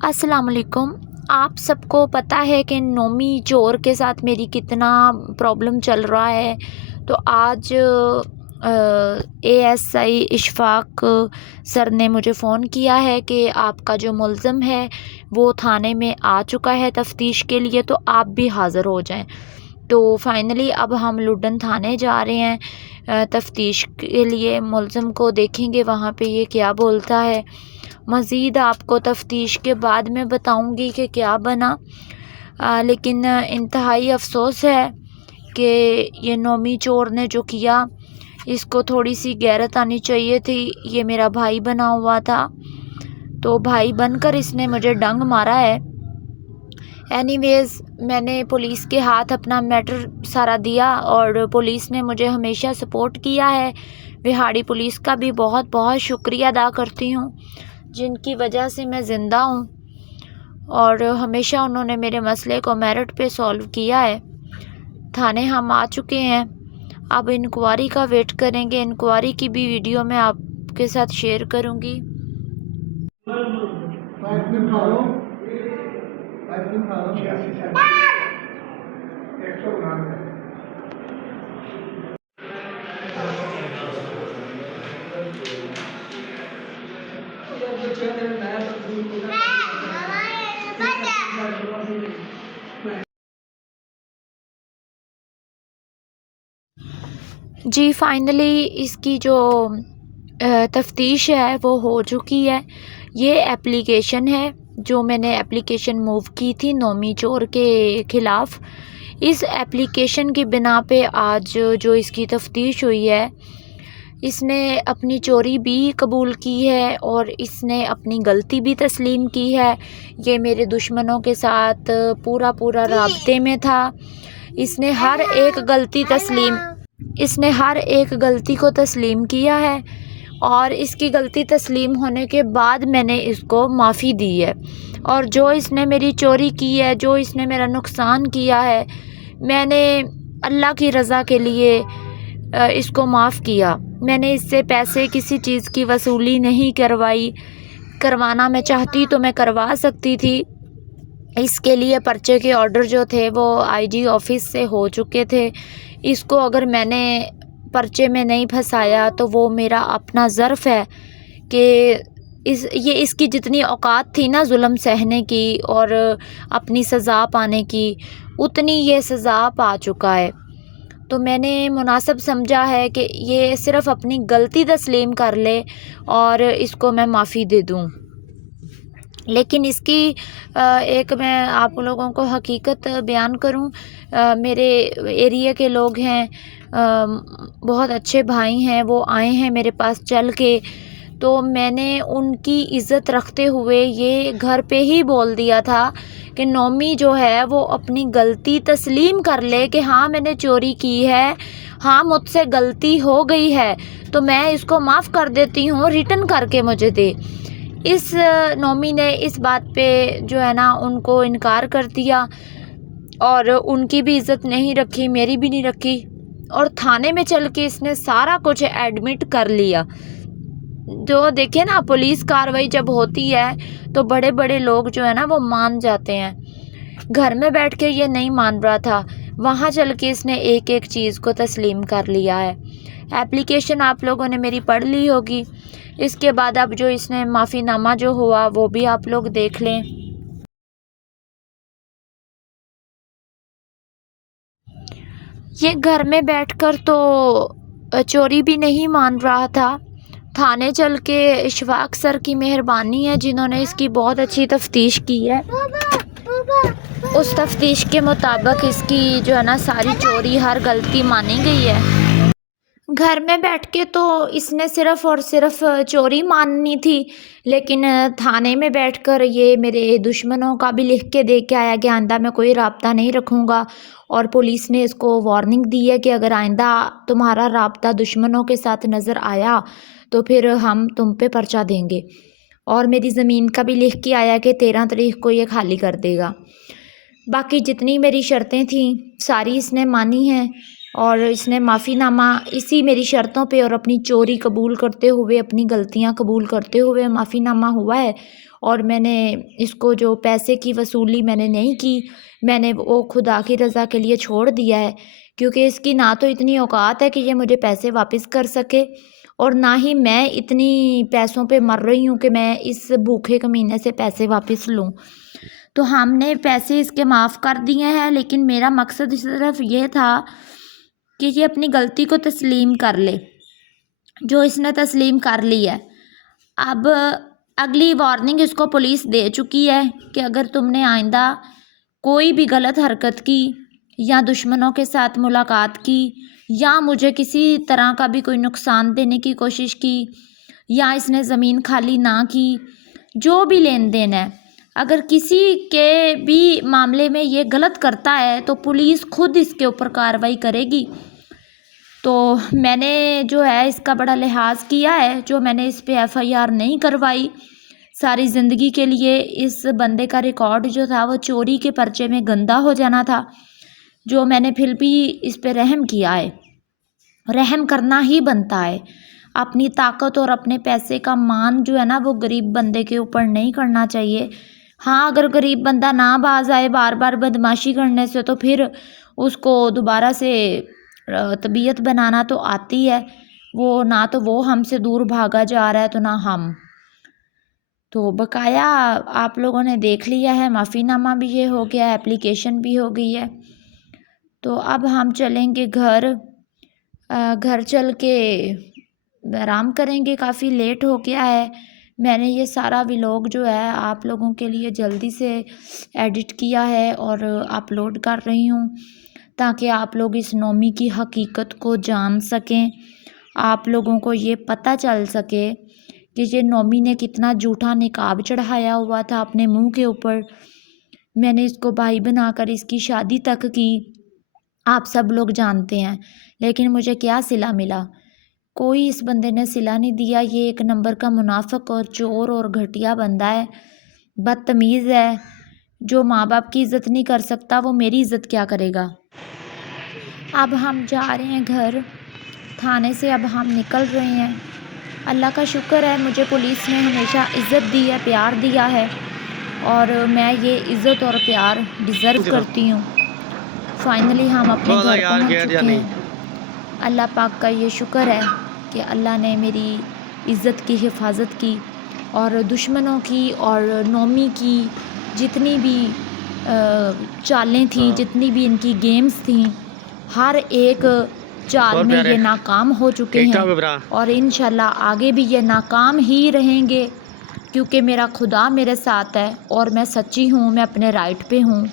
السلام علیکم۔ آپ سب کو پتہ ہے کہ نومی چور کے ساتھ میری کتنا پرابلم چل رہا ہے۔ تو آج ASI اشفاق سر نے مجھے فون کیا ہے کہ آپ کا جو ملزم ہے وہ تھانے میں آ چکا ہے تفتیش کے لیے، تو آپ بھی حاضر ہو جائیں۔ تو فائنلی اب ہم لڈن تھانے جا رہے ہیں تفتیش کے لیے، ملزم کو دیکھیں گے وہاں پہ یہ کیا بولتا ہے۔ مزید آپ کو تفتیش کے بعد میں بتاؤں گی کہ کیا بنا، لیکن انتہائی افسوس ہے کہ یہ نومی چور نے جو کیا، اس کو تھوڑی سی غیرت آنی چاہیے تھی۔ یہ میرا بھائی بنا ہوا تھا، تو بھائی بن کر اس نے مجھے ڈنگ مارا ہے۔ اینی ویز میں نے پولیس کے ہاتھ اپنا میٹر سارا دیا اور پولیس نے مجھے ہمیشہ سپورٹ کیا ہے۔ وہاڑی پولیس کا بھی بہت بہت شکریہ ادا کرتی ہوں، جن کی وجہ سے میں زندہ ہوں، اور ہمیشہ انہوں نے میرے مسئلے کو میرٹ پہ سولو کیا ہے۔ تھانے ہم آ چکے ہیں، اب انکوائری کا ویٹ کریں گے۔ انکوائری کی بھی ویڈیو میں آپ کے ساتھ شیئر کروں گی۔ جی فائنلی اس کی جو تفتیش ہے وہ ہو چکی ہے۔ یہ اپلیکیشن ہے جو میں نے اپلیکیشن موو کی تھی نومی چور کے خلاف۔ اس اپلیکیشن کی بنا پہ آج جو اس کی تفتیش ہوئی ہے، اس نے اپنی چوری بھی قبول کی ہے اور اس نے اپنی غلطی بھی تسلیم کی ہے۔ یہ میرے دشمنوں کے ساتھ پورا رابطے میں تھا۔ اس نے ہر ایک غلطی کو تسلیم کیا ہے، اور اس کی غلطی تسلیم ہونے کے بعد میں نے اس کو معافی دی ہے۔ اور جو اس نے میری چوری کی ہے، جو اس نے میرا نقصان کیا ہے، میں نے اللہ کی رضا کے لیے اس کو معاف کیا۔ میں نے اس سے پیسے کسی چیز کی وصولی نہیں کروائی۔ کروانا میں چاہتی تو میں کروا سکتی تھی۔ اس کے لیے پرچے کے آرڈر جو تھے وہ IG آفس سے ہو چکے تھے۔ اس کو اگر میں نے پرچے میں نہیں پھنسایا تو وہ میرا اپنا ظرف ہے کہ اس کی جتنی اوقات تھی نا ظلم سہنے کی اور اپنی سزا پانے کی، اتنی یہ سزا پا چکا ہے۔ تو میں نے مناسب سمجھا ہے کہ یہ صرف اپنی غلطی تسلیم کر لے اور اس کو میں معافی دے دوں۔ لیکن اس کی ایک میں آپ لوگوں کو حقیقت بیان کروں، میرے ایریے کے لوگ ہیں، بہت اچھے بھائی ہیں، وہ آئے ہیں میرے پاس چل کے، تو میں نے ان کی عزت رکھتے ہوئے یہ گھر پہ ہی بول دیا تھا کہ نومی جو ہے وہ اپنی غلطی تسلیم کر لے کہ ہاں میں نے چوری کی ہے، ہاں مجھ سے غلطی ہو گئی ہے، تو میں اس کو معاف کر دیتی ہوں، ریٹرن کر کے مجھے دے۔ اس نومی نے اس بات پہ جو ہے نا ان کو انکار کر دیا، اور ان کی بھی عزت نہیں رکھی، میری بھی نہیں رکھی، اور تھانے میں چل کے اس نے سارا کچھ ایڈمٹ کر لیا۔ جو دیکھیں نا پولیس کارروائی جب ہوتی ہے تو بڑے بڑے لوگ جو ہے نا وہ مان جاتے ہیں۔ گھر میں بیٹھ کے یہ نہیں مان رہا تھا، وہاں چل کے اس نے ایک ایک چیز کو تسلیم کر لیا ہے۔ اپلیکیشن آپ لوگوں نے میری پڑھ لی ہوگی۔ اس کے بعد اب جو اس نے معافی نامہ جو ہوا وہ بھی آپ لوگ دیکھ لیں۔ یہ گھر میں بیٹھ کر تو چوری بھی نہیں مان رہا تھا۔ تھانے چل کے اشفاق سر کی مہربانی ہے جنہوں نے اس کی بہت اچھی تفتیش کی ہے۔ اس تفتیش کے مطابق اس کی جو ہے نا ساری چوری ہر غلطی مانی گئی ہے۔ گھر میں بیٹھ کے تو اس نے صرف اور صرف چوری ماننی تھی، لیکن تھانے میں بیٹھ کر یہ میرے دشمنوں کا بھی لکھ کے دے کے آیا کہ آئندہ میں کوئی رابطہ نہیں رکھوں گا، اور پولیس نے اس کو وارننگ دی ہے کہ اگر آئندہ تمہارا رابطہ دشمنوں کے ساتھ نظر آیا تو پھر ہم تم پہ پرچہ دیں گے، اور میری زمین کا بھی لکھ کے آیا کہ 13 تاریخ کو یہ خالی کر دے گا۔ باقی جتنی میری شرطیں تھیں ساری اس نے مانی ہیں، اور اس نے معافی نامہ اسی میری شرطوں پہ اور اپنی چوری قبول کرتے ہوئے، اپنی غلطیاں قبول کرتے ہوئے معافی نامہ ہوا ہے۔ اور میں نے اس کو جو پیسے کی وصولی میں نے نہیں کی، میں نے وہ خدا کی رضا کے لیے چھوڑ دیا ہے، کیونکہ اس کی نہ تو اتنی اوقات ہے کہ یہ مجھے پیسے واپس کر سکے، اور نہ ہی میں اتنی پیسوں پہ مر رہی ہوں کہ میں اس بھوکے کمینے سے پیسے واپس لوں۔ تو ہم نے پیسے اس کے معاف کر دیے ہیں، لیکن میرا مقصد صرف یہ تھا کہ یہ اپنی غلطی کو تسلیم کر لے، جو اس نے تسلیم کر لی ہے۔ اب اگلی وارننگ اس کو پولیس دے چکی ہے کہ اگر تم نے آئندہ کوئی بھی غلط حرکت کی یا دشمنوں کے ساتھ ملاقات کی یا مجھے کسی طرح کا بھی کوئی نقصان دینے کی کوشش کی یا اس نے زمین خالی نہ کی، جو بھی لین دین ہے، اگر کسی کے بھی معاملے میں یہ غلط کرتا ہے تو پولیس خود اس کے اوپر کارروائی کرے گی۔ تو میں نے جو ہے اس کا بڑا لحاظ کیا ہے، جو میں نے اس پہ FIR نہیں کروائی۔ ساری زندگی کے لیے اس بندے کا ریکارڈ جو تھا وہ چوری کے پرچے میں گندا ہو جانا تھا، جو میں نے پھر بھی اس پہ رحم کیا ہے۔ رحم کرنا ہی بنتا ہے، اپنی طاقت اور اپنے پیسے کا مان جو ہے نا وہ غریب بندے کے اوپر نہیں کرنا چاہیے۔ ہاں، اگر غریب بندہ نہ باز آئے بار بار بدماشی کرنے سے تو پھر اس کو دوبارہ سے طبیعت بنانا تو آتی ہے، وہ نہ تو وہ ہم سے دور بھاگا جا رہا ہے تو نہ ہم۔ تو بقایا آپ لوگوں نے دیکھ لیا ہے، معافی نامہ بھی یہ ہو گیا ہے، اپلیکیشن بھی ہو گئی ہے۔ تو اب ہم چلیں گے گھر چل کے آرام کریں گے، کافی لیٹ ہو گیا ہے۔ میں نے یہ سارا ولاگ جو ہے آپ لوگوں کے لیے جلدی سے ایڈٹ کیا ہے اور اپلوڈ کر رہی ہوں تاکہ آپ لوگ اس نومی کی حقیقت کو جان سکیں، آپ لوگوں کو یہ پتہ چل سکے کہ یہ نومی نے کتنا جھوٹا نقاب چڑھایا ہوا تھا اپنے منہ کے اوپر۔ میں نے اس کو بھائی بنا کر اس کی شادی تک کی، آپ سب لوگ جانتے ہیں، لیکن مجھے کیا صلہ ملا؟ کوئی اس بندے نے صلہ نہیں دیا۔ یہ ایک نمبر کا منافق اور چور اور گھٹیا بندہ ہے، بدتمیز ہے، جو ماں باپ کی عزت نہیں کر سکتا وہ میری عزت کیا کرے گا۔ اب ہم جا رہے ہیں گھر، تھانے سے اب ہم نکل رہے ہیں۔ اللہ کا شکر ہے، مجھے پولیس نے ہمیشہ عزت دی ہے، پیار دیا ہے، اور میں یہ عزت اور پیار ڈیزرو کرتی ہوں۔ فائنلی ہم اپنے گھر پہنچ چکے ہیں۔ اللہ پاک کا یہ شکر ہے کہ اللہ نے میری عزت کی حفاظت کی، اور دشمنوں کی اور نومی کی جتنی بھی چالیں تھیں، جتنی بھی ان کی گیمز تھیں، ہر ایک چال میں یہ ناکام ہو چکے ہیں، اور انشاءاللہ آگے بھی یہ ناکام ہی رہیں گے، کیونکہ میرا خدا میرے ساتھ ہے اور میں سچی ہوں، میں اپنے رائٹ پہ ہوں۔